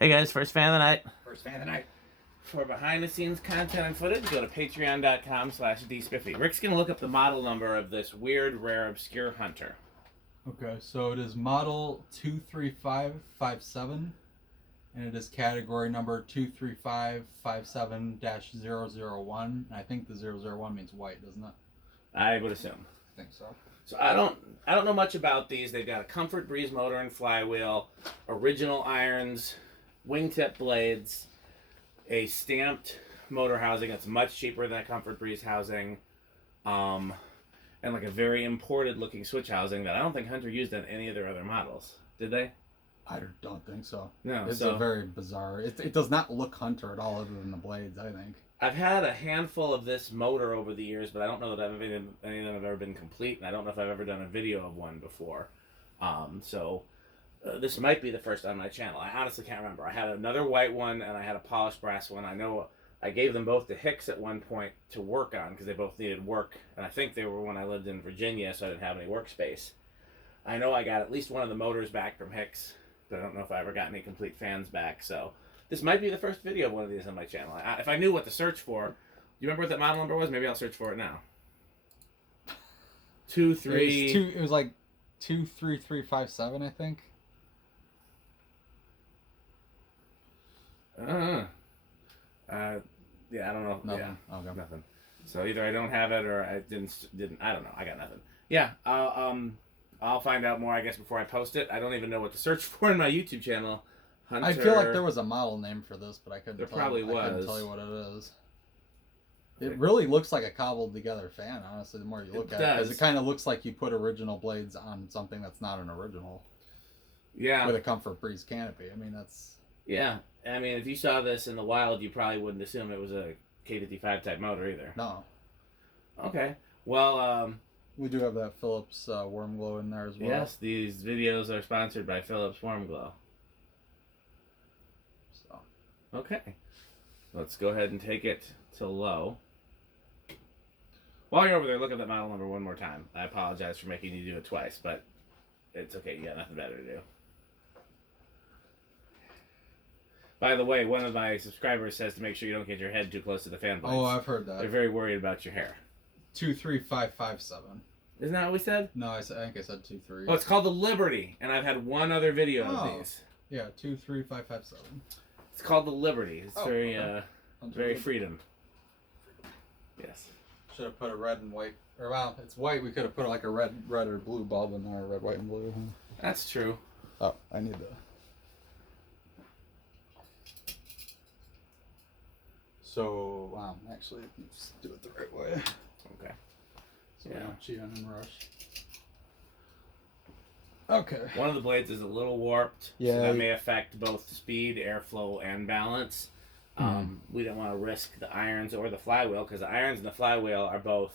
Hey guys, first fan of the night. First fan of the night. For behind the scenes content and footage, go to patreon.com/dspiffy. Rick's going to look up the model number of this weird, rare, obscure hunter. Okay, so it is model 23557, and it is category number 23557-001. And I think the 001 means white, doesn't it? I would assume. I think so. So I don't know much about these. They've got a Comfort Breeze motor and flywheel, original irons, wingtip blades, a stamped motor housing that's much cheaper than a Comfort Breeze housing, and like a very imported looking switch housing that I don't think Hunter used on any of their other models. Did they? I don't think so. No. It's a very bizarre. It does not look Hunter at all, other than the blades, I think. I've had a handful of this motor over the years, but I don't know that any of them have ever been complete, and I don't know if I've ever done a video of one before. This might be the first on my channel. I honestly can't remember. I had another white one, and I had a polished brass one. I know I gave them both to Hicks at one point to work on, because they both needed work, and I think they were when I lived in Virginia, so I didn't have any workspace. I know I got at least one of the motors back from Hicks, but I don't know if I ever got any complete fans back, so this might be the first video of one of these on my channel. If I knew what to search for, do you remember what that model number was? Maybe I'll search for it now. It was like 23357, I think. Yeah, I don't know. Nothing. Yeah, Okay. nothing. So either I don't have it or I didn't. I don't know. I got nothing. Yeah, I'll find out more, I guess, before I post it. I don't even know what to search for in my YouTube channel. Hunter. I feel like there was a model name for this, but I couldn't. There tell probably you, I couldn't was. tell you what it is. It really looks like a cobbled together fan, honestly, the more you look at it. Because it kind of looks like you put original blades on something that's not an original. Yeah. With a Comfort Breeze canopy. I mean, that's... Yeah. I mean, if you saw this in the wild, you probably wouldn't assume it was a K55 type motor either. No. Okay. Well, we do have that Philips Warm Glow in there as well. Yes, these videos are sponsored by Philips Warm Glow. So. Okay. Let's go ahead and take it to low. While you're over there, look at that model number one more time. I apologize for making you do it twice, but it's okay. You got nothing better to do. By the way, one of my subscribers says to make sure you don't get your head too close to the fan blades. Oh, I've heard that. They're very worried about your hair. 23557. Isn't that what we said? No, I think I said 23. Oh, it's called the Liberty, and I've had one other video of these. Yeah, 23557. It's called the Liberty. It's very, okay. very freedom. Yes. Should have put a red and white. Or, well, it's white. We could have put like a red or blue bulb in there. Red, white, and blue. That's true. Oh, I need to... So, actually, let's do it the right way. Okay. So we don't cheat on and rush. Okay. One of the blades is a little warped, yeah, so that may affect both speed, airflow, and balance. We don't want to risk the irons or the flywheel, because the irons and the flywheel are both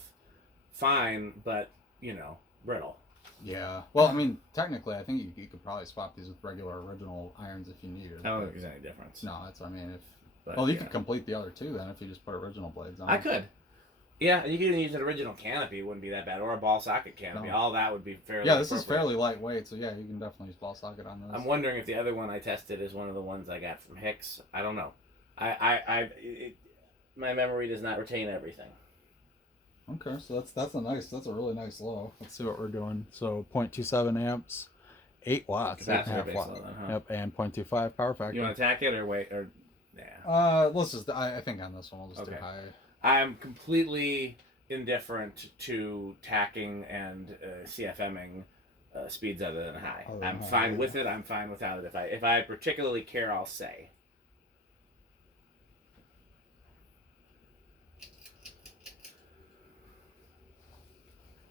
fine, but, you know, brittle. Yeah. Well, I mean, technically, I think you could probably swap these with regular original irons if you needed. I don't think there's any difference. No, that's what I mean. But, well, you could complete the other two then if you just put original blades on. I could. Yeah, and you could even use an original canopy. It wouldn't be that bad. Or a ball socket canopy. No. All that would be fairly Yeah, this is fairly lightweight, so yeah, you can definitely use ball socket on this. I'm wondering if the other one I tested is one of the ones I got from Hicks. I don't know. My memory does not retain everything. Okay, so that's a really nice low. Let's see what we're doing. So 0.27 amps, 8 watts, 8.5 watts. Low then, huh? Yep, and 0.25 power factor. You want to attack it or wait or let's just. I think on this one we'll just do high. I'm completely indifferent to tacking and CFMing speeds other than high. I'm fine with it. I'm fine without it. If I particularly care, I'll say.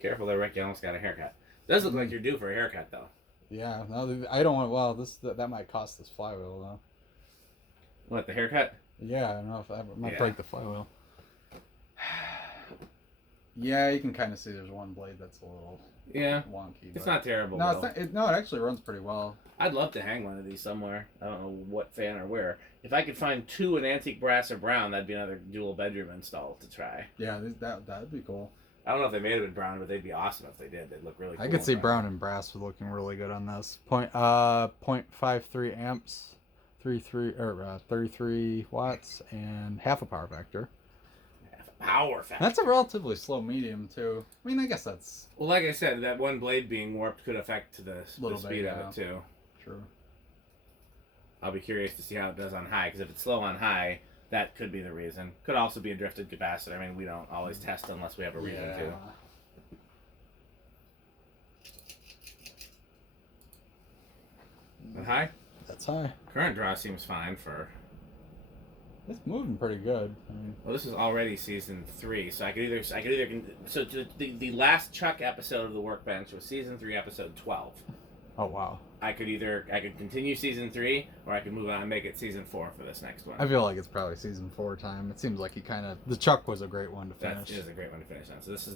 Careful there, Rick. You almost got a haircut. Does look like you're due for a haircut, though. Yeah. No, I don't want. Well, that might cost this flywheel though. What, the haircut? Yeah, I don't know if that might break the flywheel. Yeah, you can kind of see there's one blade that's a little wonky. It's not terrible. No, it's not, it actually runs pretty well. I'd love to hang one of these somewhere. I don't know what fan or where. If I could find two in antique brass or brown, that'd be another dual bedroom install to try. Yeah, that'd be cool. I don't know if they made it in brown, but they'd be awesome if they did. They'd look really cool. I could see brown and brass looking really good on this. 0.53 amps, 33 watts and half a power factor. Half a power factor. That's a relatively slow medium too. I mean, I guess that's. Well, like I said, that one blade being warped could affect the speed of it too. True. I'll be curious to see how it does on high, because if it's slow on high, that could be the reason. Could also be a drifted capacitor. I mean, we don't always test unless we have a reason to. And high? That's high. Current draw seems fine for... It's moving pretty good. I mean, well, this is already season 3, so I could either so the last Chuck episode of the Workbench was season 3, episode 12. Oh wow. I could continue season 3, or I could move on and make it season 4 for this next one. I feel like it's probably season 4 time. It seems like he the Chuck was a great one to finish. That is a great one to finish on. So this is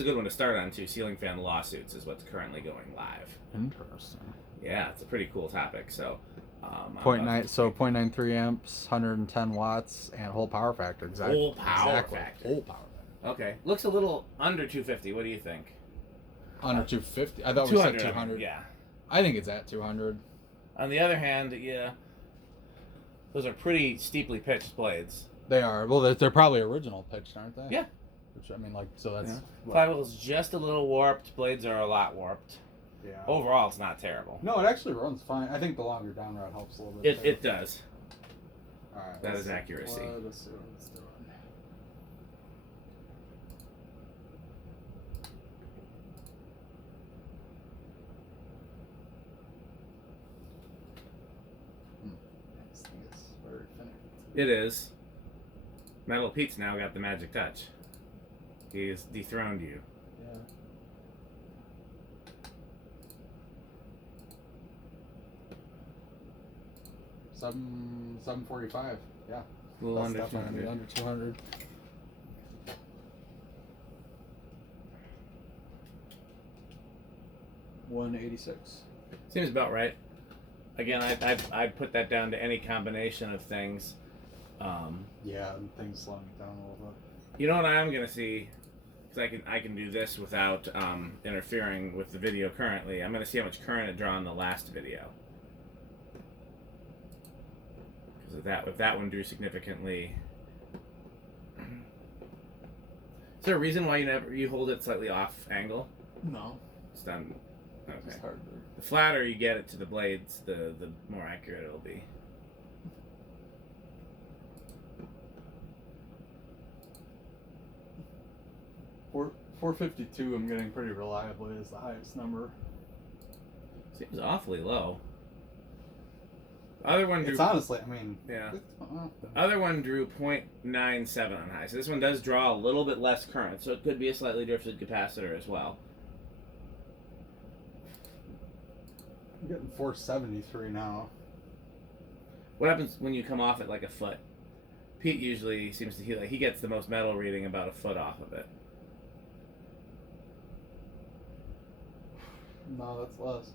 a good one to start on too. Ceiling fan lawsuits is what's currently going live. Interesting. Yeah, it's a pretty cool topic. So, 0.93 amps, 110 watts, and whole power factor. Exactly. Whole power factor. Whole power factor. Okay, looks a little under 250. What do you think? Under 250. I thought we said 200. Yeah. I think it's at 200. On the other hand, yeah, those are pretty steeply pitched blades. They are. Well, they're probably original pitched, aren't they? Yeah. Which I mean, like, so that's. Yeah. Flywheel's just a little warped. Blades are a lot warped. Yeah. Overall, it's not terrible. No, it actually runs fine. I think the longer down rod helps a little bit. It does. All right. That is accuracy. Let's see what it's doing. This thing is very finicky. It is. Metal Pete's now got the magic touch. He has dethroned you. Yeah. Seven 745. Yeah. A little under definitely 200. Under 200. $186. Seems about right. Again, I'd put that down to any combination of things. Yeah, and things slowing it down a little bit. You know what I am gonna see, because I can do this without interfering with the video currently. I'm gonna see how much current it drew in the last video. Because if that one drew significantly. Is there a reason why you hold it slightly off angle? No. It's done. Okay. It's hard to... The flatter you get it to the blades, the more accurate it'll be. Four 452 I'm getting pretty reliably is the highest number. Seems awfully low. The other one drew... It's honestly, I mean... Yeah. The other one drew 0.97 on high. So this one does draw a little bit less current, so it could be a slightly drifted capacitor as well. I'm getting 473 now. What happens when you come off it like a foot? Pete usually seems to he gets the most metal reading about a foot off of it. No, that's less.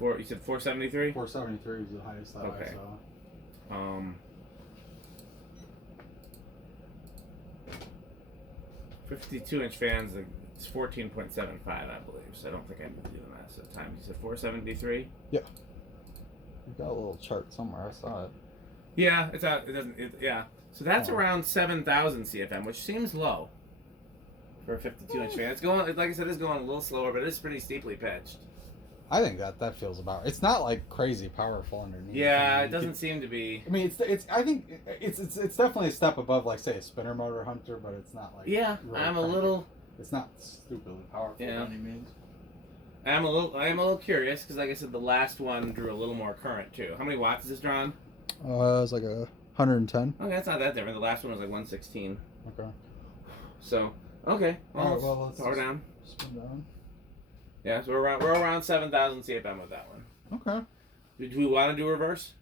You said 473? 473 is the highest that I saw. 52-inch fans, it's 14.75, I believe. So I don't think I need to do the math at the time. You said 473? Yeah. You got a little chart somewhere. I saw it. Yeah, it's out. It doesn't. Yeah. So that's around 7,000 CFM, which seems low for a 52-inch fan. It's going, like I said, it's going a little slower, but it's pretty steeply pitched. I think that feels about. It's not like crazy powerful underneath. Yeah, it doesn't seem to be. I mean, it's. I think it's definitely a step above, like, say, a spinner motor hunter, but it's not like. Yeah, really I'm crazy. a little. It's not stupidly powerful by any means. I am a little curious because, like I said, the last one drew a little more current too. How many watts is this drawn? It was like 110. Okay, that's not that different. The last one was like 116. Okay. So okay. Well, let's power down. Spin down. Yeah, so we're around 7,000 CFM with that one. Okay. Do we want to do reverse?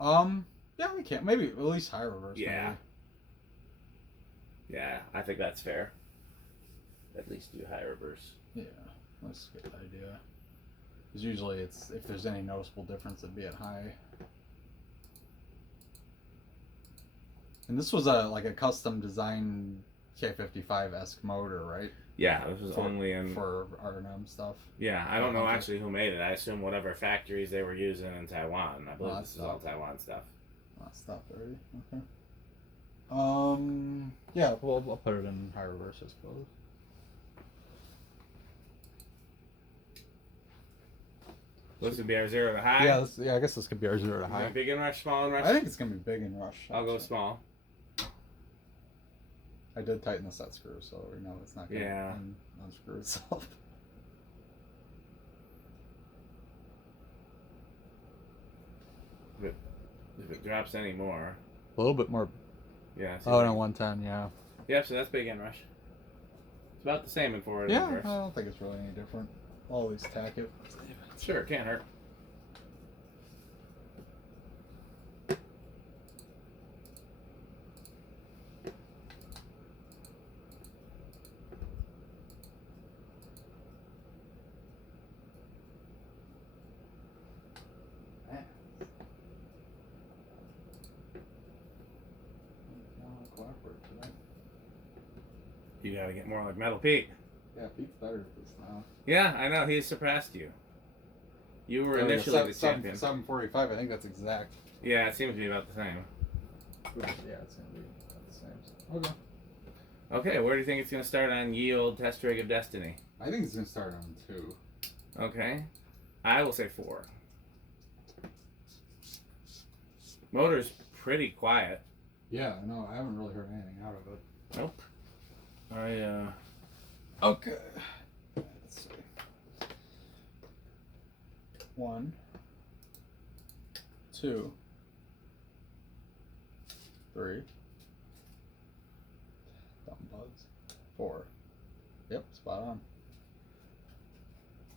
Yeah, we can. Maybe at least high reverse. Yeah. Maybe. Yeah, I think that's fair. At least do high reverse. Yeah, that's a good idea. Because usually it's, if there's any noticeable difference, it'd be at high. And this was like a custom design K55-esque motor, right? Yeah, this was only in for R&M stuff. Yeah, I don't know actually who made it. I assume whatever factories they were using in Taiwan. I believe this is all Taiwan stuff. Stopped already. Okay. Yeah, well, I'll put it in high reverse, I suppose. This would be our 0 to high. Yeah, I guess this could be our 0 to high. Big in rush, small in rush. I think it's gonna be big in rush. I'll go small. I did tighten the set screw, so we know it's not gonna unscrew itself. If it drops any more. A little bit more. Yeah. Oh, no, 110, yeah. Yep, so that's big in rush. It's about the same in forward and reverse. I don't think it's really any different. Always tack it. Sure, it can't hurt. You gotta get more like Metal Pete. Yeah, Pete's better at this now. Yeah, I know. He's surpassed you. You were initially the champion. 745, I think that's exact. Yeah, it seems to be about the same. Yeah, it's going to be about the same. Okay. Okay, where do you think it's going to start on Ye Olde Test Rig of Destiny? I think it's going to start on 2. Okay. I will say 4. Motor's pretty quiet. Yeah, no, I haven't really heard anything out of it. Nope. Okay. Let's see. 1, 2, 3. Dumb bugs. 4. Yep, spot on.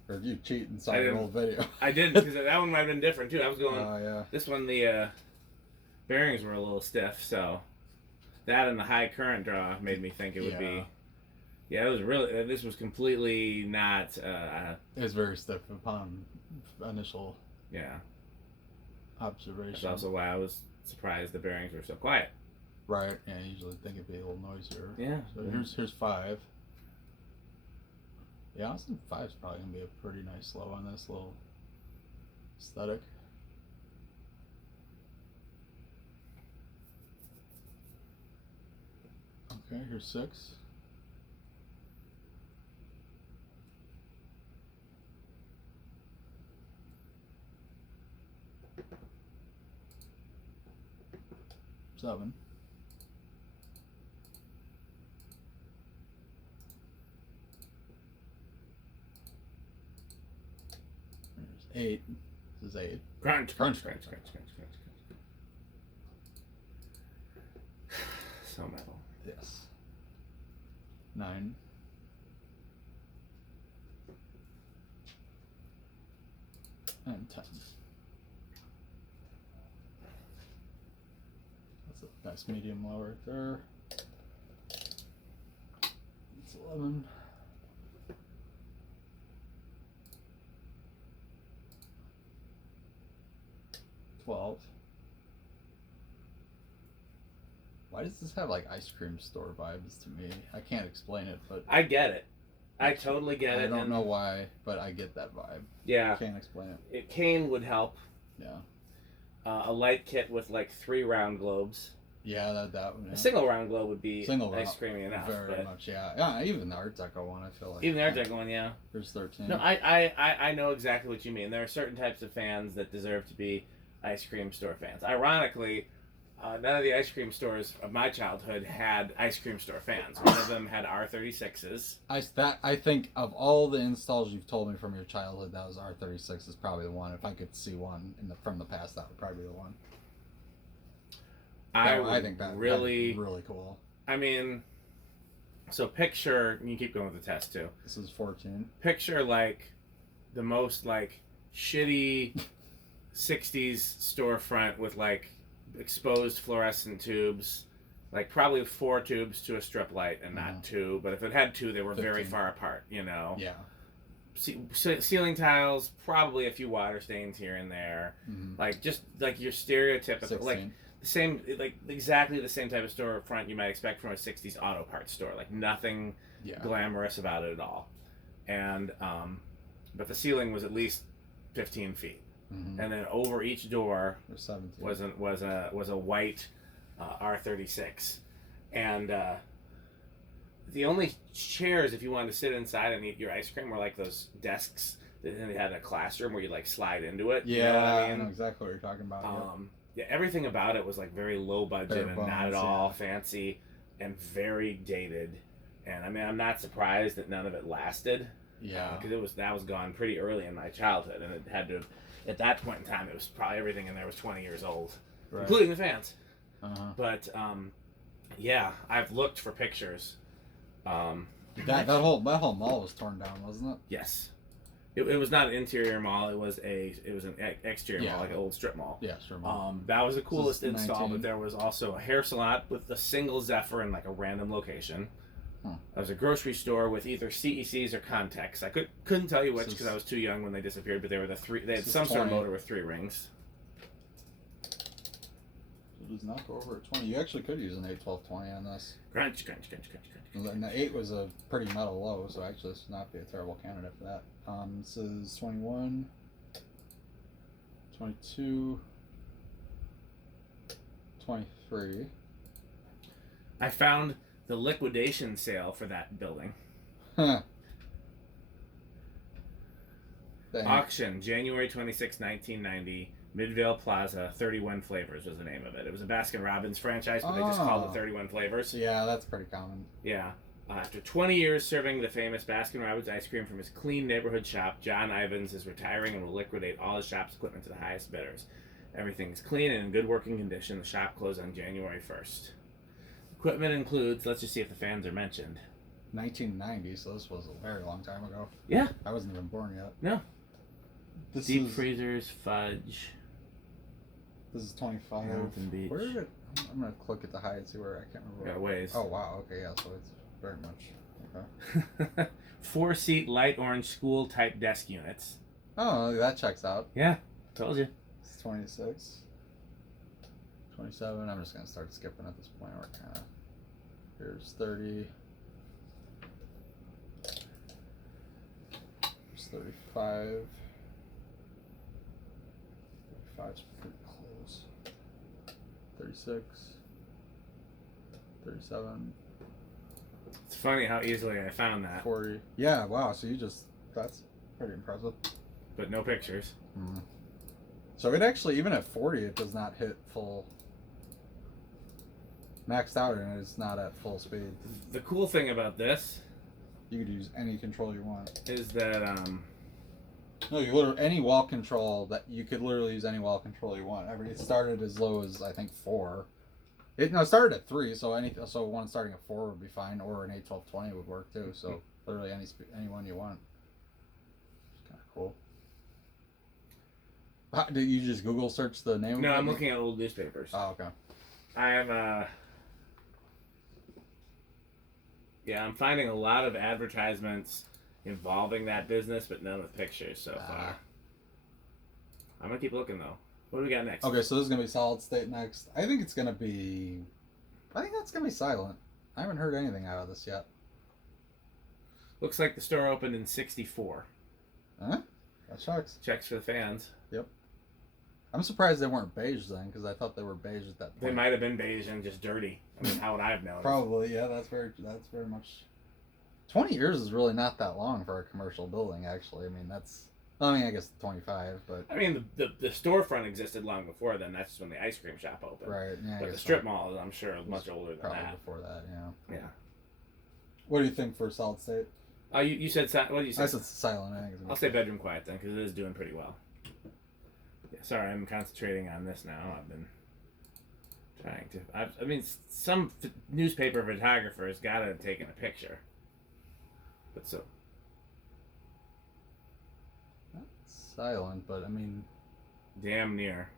Or you cheat and saw your old video. I didn't, because that one might have been different too. I was going. Oh, yeah. This one, the bearings were a little stiff, so that and the high current draw made me think it would be. Yeah, it was really. This was completely not. It was very stiff upon initial. Yeah. Observation. That's also why I was surprised the bearings were so quiet. Right. Yeah, I usually think it'd be a little noisier. Yeah. So here's 5. Yeah, honestly, 5's probably gonna be a pretty nice low on this little aesthetic. Okay, here's 6. Seven. There's 8. This is 8. Crunch. So metal. Yes. 9. And 10. That's a nice medium low right there. It's 11. 12. Why does this have like ice cream store vibes to me? I can't explain it, but I get it. I totally get it. I don't know why, but I get that vibe. Yeah. I can't explain it. Cane would help. Yeah. A light kit with like 3 round globes. Yeah, that one. Yeah. A single round globe would be ice creamy enough. Very much, yeah. Yeah, even the Art Deco one, I feel like. Even the Art Deco one, yeah. There's 13. No, I know exactly what you mean. There are certain types of fans that deserve to be ice cream store fans. Ironically, none of the ice cream stores of my childhood had ice cream store fans. One of them had R36s. I think of all the installs you've told me from your childhood, that was R36 is probably the one. If I could see one from the past, that would probably be the one. I think that'd be really cool. I mean, so picture, you keep going with the test too. This is 14. Picture like the most like shitty 60s storefront with like exposed fluorescent tubes, like probably 4 tubes to a strip light and not 2, but if it had 2 they were 15. very far apart, you know. Yeah. Ceiling tiles, probably a few water stains here and there. Like just like your stereotypical 16. like same, like exactly the same type of storefront you might expect from a '60s auto parts store. Like nothing glamorous about it at all, and but the ceiling was at least 15 feet, and then over each door was a white R36, and the only chairs if you wanted to sit inside and eat your ice cream were like those desks. Then they had a classroom where you like slide into it. Yeah, you know what I mean? I know exactly what you're talking about. Yeah, everything about it was like very low budget and not at all fancy and very dated. And I mean, I'm not surprised that none of it lasted. Yeah, because that was gone pretty early in my childhood, and it had to. At that point in time, it was probably everything in there was 20 years old, including the fans. But yeah, I've looked for pictures. That whole mall was torn down, wasn't it? Yes. It was not an interior mall. It was an exterior mall, like an old strip mall. Yeah, strip mall. That was the coolest install, but there was also a hair salon with a single Zephyr in like a random location. There was a grocery store with either CECs or Contex. I couldn't tell you which because I was too young when they disappeared, but they were They had some sort of motor with 3 rings. It does not go over at 20. You actually could use an 81220 on this. Crunch. And the 8 was a pretty metal low, so actually this would not be a terrible candidate for that. This is 21, 22, 23. I found the liquidation sale for that building. Huh. Auction, January 26, 1990. Midvale Plaza, 31 Flavors was the name of it. It was a Baskin-Robbins franchise, but they just called it 31 Flavors. Yeah, that's pretty common. Yeah. After 20 years serving the famous Baskin-Robbins ice cream from his clean neighborhood shop, John Ivins is retiring and will liquidate all his shop's equipment to the highest bidders. Everything's clean and in good working condition. The shop closed on January 1st. Equipment includes, let's just see if the fans are mentioned. 1990, so this was a very long time ago. Yeah. I wasn't even born yet. No. Deep freezers, fudge. This is 25. Mountain Beach. Where did it? I'm gonna click at the high and see where I can't remember. Yeah, ways. Oh wow. Okay, yeah. So it's very much okay. 4-seat light orange school type desk units. Oh, that checks out. Yeah, told you. It's 26. 27. I'm just gonna start skipping at this point. We're kind of. Here's 30. Here's 35. 35's pretty close. 36. 37. It's funny how easily I found that. 40. Yeah, wow. So that's pretty impressive. But no pictures. Mm. So it actually, even at 40, it does not hit full. Maxed out, and it's not at full speed. The cool thing about this, you could use any control you want. Is that no, you literally any wall control that you could literally use any wall control you want. It started as low as I think 4. It started at 3, so one starting at 4 would be fine, or an 81220 would work too. So literally any one you want. It's kind of cool. Did you just Google search the name? No, I'm looking at old newspapers. Oh, okay. I'm finding a lot of advertisements involving that business, but none with pictures so far. I'm gonna keep looking though. What do we got next? Okay, so this is gonna be solid state next. I think that's gonna be silent. I haven't heard anything out of this yet. Looks like the store opened in '64. Huh? That checks. Checks for the fans. Yep. I'm surprised they weren't beige then, because I thought they were beige at that point. They might have been beige and just dirty. I mean, how would I have known? Probably, yeah. That's very much. 20 years is really not that long for a commercial building, actually. I guess 25, but. I mean, the storefront existed long before then. That's just when the ice cream shop opened. Right. Yeah. But the strip mall, I'm sure, is much older than probably that. Before that, yeah. Yeah. What do you think for solid state? You said what did you say? I said silent. I'll say bedroom quiet then, because it is doing pretty well. Yeah, sorry, I'm concentrating on this now. I've been trying to. Some newspaper photographer has got to have taken a picture. But so. Not silent, but damn near.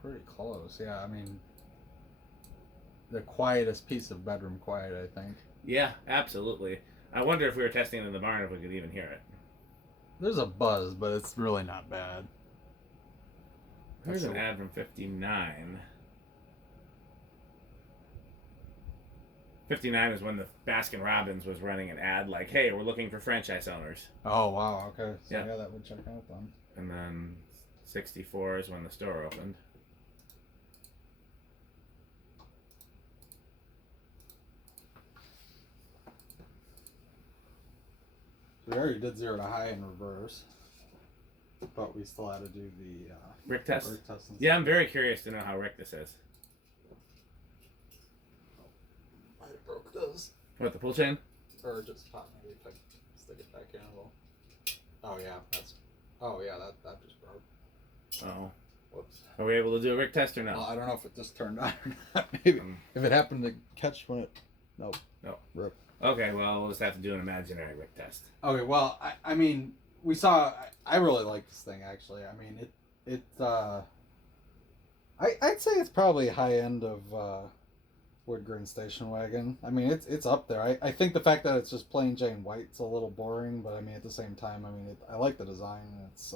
Pretty close, yeah. The quietest piece of bedroom quiet, I think. Yeah, absolutely. I wonder if we were testing it in the barn if we could even hear it. There's a buzz, but it's really not bad. Here's an ad from '59. '59 is when the Baskin Robbins was running an ad like, "Hey, we're looking for franchise owners." Oh wow, okay. So Yeah. yeah, that would check out then. And then '64 is when the store opened. So we already did 0 to high in reverse, but we still had to do the Rick test. Rick test and Yeah, I'm very curious to know how Rick this is. I broke those. What, the pull chain? Or just pop, maybe if I stick it back in a little. Oh yeah, that's. Oh yeah, that just broke. Oh. Whoops. Are we able to do a Rick test or no? Well, I don't know if it just turned on or not. Maybe if it happened to catch when it. Nope. No. Rip. Okay, well, we'll just have to do an imaginary Rick test. Okay, well, I mean, we saw. I really like this thing actually. I mean, I'd say it's probably high end of wood grain station wagon. I mean, it's up there. I think the fact that it's just plain Jane white's a little boring, but I mean, at the same time, I mean, I like the design. It's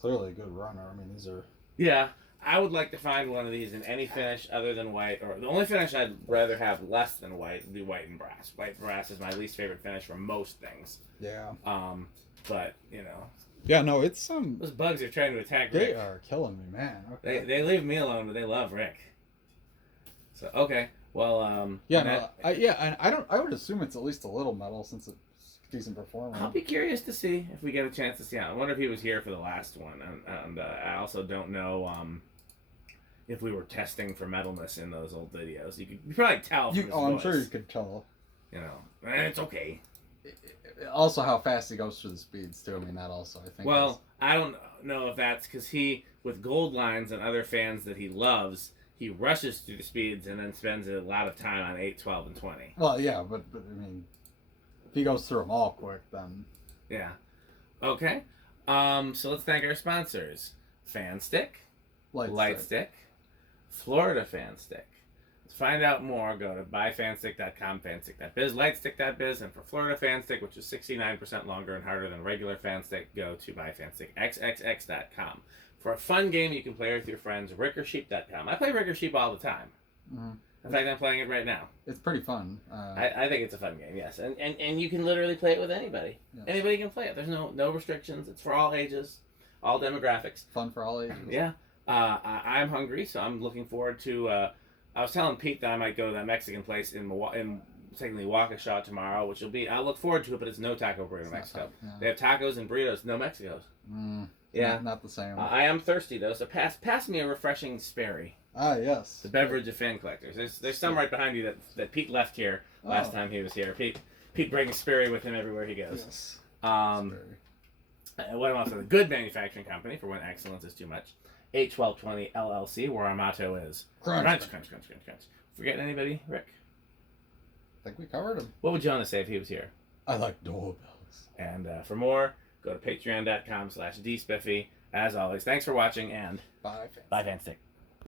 clearly a good runner. I mean, these are. Yeah, I would like to find one of these in any finish other than white, or the only finish I'd rather have less than white would be white and brass. White and brass is my least favorite finish for most things. Yeah. But you know. Yeah, no, it's Those bugs are trying to attack They Rick. are killing me, man. Okay. They leave me alone, but they love Rick. So okay, well Yeah, no, I would assume it's at least a little metal since it's decent performance. I'll be curious to see if we get a chance to see. I wonder if he was here for the last one, and I also don't know if we were testing for metalness in those old videos. You could probably tell. From his I'm voice, sure you could tell. You know, and it's okay. Also, how fast he goes through the speeds too. I mean, that also I think. Well, I don't know if that's because he, with Gold Lines and other fans that he loves, he rushes through the speeds and then spends a lot of time on 8, 12, and 20. Well, yeah, but I mean, if he goes through them all quick, then. Yeah. Okay. So let's thank our sponsors: FanStick, Lightstick, Florida FanStick. To find out more, go to buyfanstick.com, fanstick.biz, lightstick.biz, and for Florida FanStick, which is 69% longer and harder than regular FanStick, go to buyfanstickxxx.com. For a fun game you can play with your friends, rickersheep.com. I play Ricker Sheep all the time. Mm-hmm. In fact, I'm playing it right now. It's pretty fun. I think it's a fun game, yes. And you can literally play it with anybody. Yes. Anybody can play it. There's no restrictions. It's for all ages, all demographics. Fun for all ages. Yeah. I'm hungry, so I'm looking forward to... I was telling Pete that I might go to that Mexican place in technically Waukesha tomorrow, which will be... I'll look forward to it, but it's no taco burrito in Mexico. Yeah. They have tacos and burritos, no Mexicos. Yeah. Not the same. I am thirsty, though, so pass me a refreshing Sperry. Ah, yes. The beverage of fan collectors. There's some right behind you that Pete left here last time he was here. Pete brings Sperry with him everywhere he goes. Yes. What else? A good manufacturing company for when excellence is too much. 81220 LLC, where our motto is Crunch. crunch. Forgetting anybody, Rick? I think we covered him. What would Jonah say if he was here? I like doorbells. And for more, go to patreon.com/dspiffy. As always, thanks for watching, and Bye. bye, Fanstick.